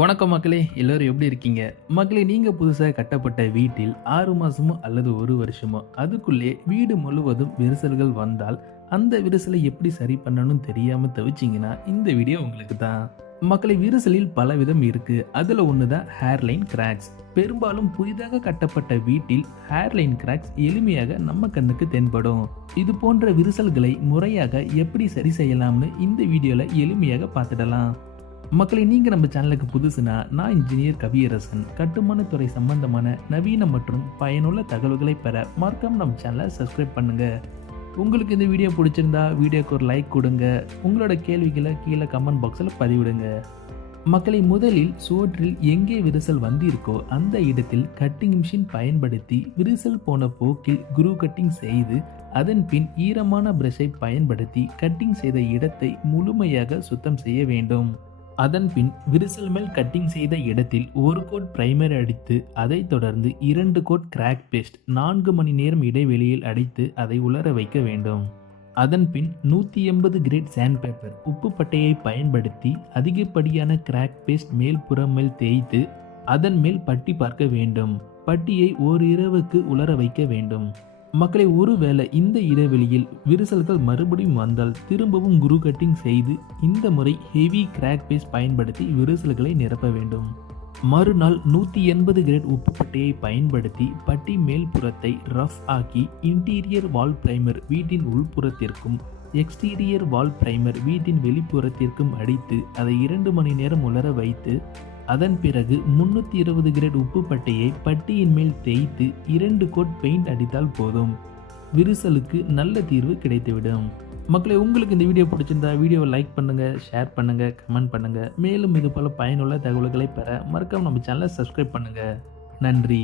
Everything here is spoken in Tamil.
வணக்கம் மக்களே, எல்லோரும் எப்படி இருக்கீங்க? மக்களே, நீங்கள் புதுசாக கட்டப்பட்ட வீட்டில் 6 மாதமோ அல்லது 1 வருஷமோ அதுக்குள்ளே வீடு முழுவதும் விரிசல்கள் வந்தால் அந்த விரிசலை எப்படி சரி பண்ணணும்னு தெரியாமல் தவிச்சிங்கன்னா இந்த வீடியோ உங்களுக்கு தான். மக்களை, விரிசலில் பல விதம் இருக்கு. அதில் ஒன்று தான் ஹேர்லைன் கிராக்ஸ். பெரும்பாலும் புதிதாக கட்டப்பட்ட வீட்டில் ஹேர்லைன் கிராக்ஸ் எளிமையாக நம்ம கண்ணுக்கு தென்படும். இது போன்ற விரிசல்களை முறையாக எப்படி சரி செய்யலாம்னு இந்த வீடியோவில் எளிமையாக பார்த்துடலாம். மக்களை, நீங்கள் நம்ம சேனலுக்கு புதுசுனா, நான் இன்ஜினியர் கவியரசன். கட்டுமானத்துறை சம்பந்தமான நவீன மற்றும் பயனுள்ள தகவல்களை பெற மறக்காம நம்ம சேனலை சப்ஸ்கிரைப் பண்ணுங்க. உங்களுக்கு இந்த வீடியோ பிடிச்சிருந்தா வீடியோக்கு ஒரு லைக் கொடுங்க. உங்களோட கேள்விகளை கீழே கமெண்ட் பாக்ஸில் பதிவிடுங்க. மக்களை, முதலில் சுவற்றில் எங்கே விரிசல் வந்திருக்கோ அந்த இடத்தில் கட்டிங் மிஷின் பயன்படுத்தி விரிசல் போன போக்கில் குரூ கட்டிங் செய்து அதன் பின் ஈரமான பிரஷை பயன்படுத்தி கட்டிங் செய்த இடத்தை முழுமையாக சுத்தம் செய்ய வேண்டும். அதன் பின் விரிசல் மேல் கட்டிங் செய்த இடத்தில் 1 கோட் பிரைமர் அடித்து அதைத் தொடர்ந்து 2 கோட் கிராக் பேஸ்ட் 4 மணி நேரம் இடைவெளியில் அடித்து அதை உலர வைக்க வேண்டும். அதன் பின் 180 கிரேட் சாண்ட் பேப்பர் உப்பு பட்டையை பயன்படுத்தி அதிகப்படியான கிராக் பேஸ்ட் மேல்புறம் மேல் தேய்த்து அதன் மேல் பட்டி பார்க்க வேண்டும். பட்டியை ஓரிரவுக்கு உலர வைக்க வேண்டும். மக்களை, ஒருவேளை இந்த இடைவெளியில் விரிசல்கள் மறுபடியும் வந்தால் திரும்பவும் குரூ கட்டிங் செய்து இந்த முறை ஹெவி கிராக் பேஸ்ட் பயன்படுத்தி விரிசல்களை நிரப்ப வேண்டும். மறுநாள் 180 கிரேட் உப்பு பட்டையை பயன்படுத்தி பட்டி மேல்புறத்தை ரஃப் ஆக்கி இன்டீரியர் வால் பிரைமர் வீட்டின் உள்புறத்திற்கும் எக்ஸ்டீரியர் வால் பிரைமர் வீட்டின் வெளிப்புறத்திற்கும் அடித்து அதை 2 மணி நேரம் உலர வைத்து அதன் பிறகு 320 கிரேட் உப்பு பட்டையை பட்டியின் மேல் தேய்த்து 2 கோட் பெயிண்ட் அடித்தால் போதும். விரிசலுக்கு நல்ல தீர்வு கிடைத்துவிடும். மக்களை, உங்களுக்கு இந்த வீடியோ பிடிச்சிருந்தா வீடியோவை லைக் பண்ணுங்க, ஷேர் பண்ணுங்க, கமெண்ட் பண்ணுங்க. மேலும் இது போல பயனுள்ள தகவல்களை பெற மறக்காம நம்ம சேனலை சப்ஸ்கிரைப் பண்ணுங்க. நன்றி.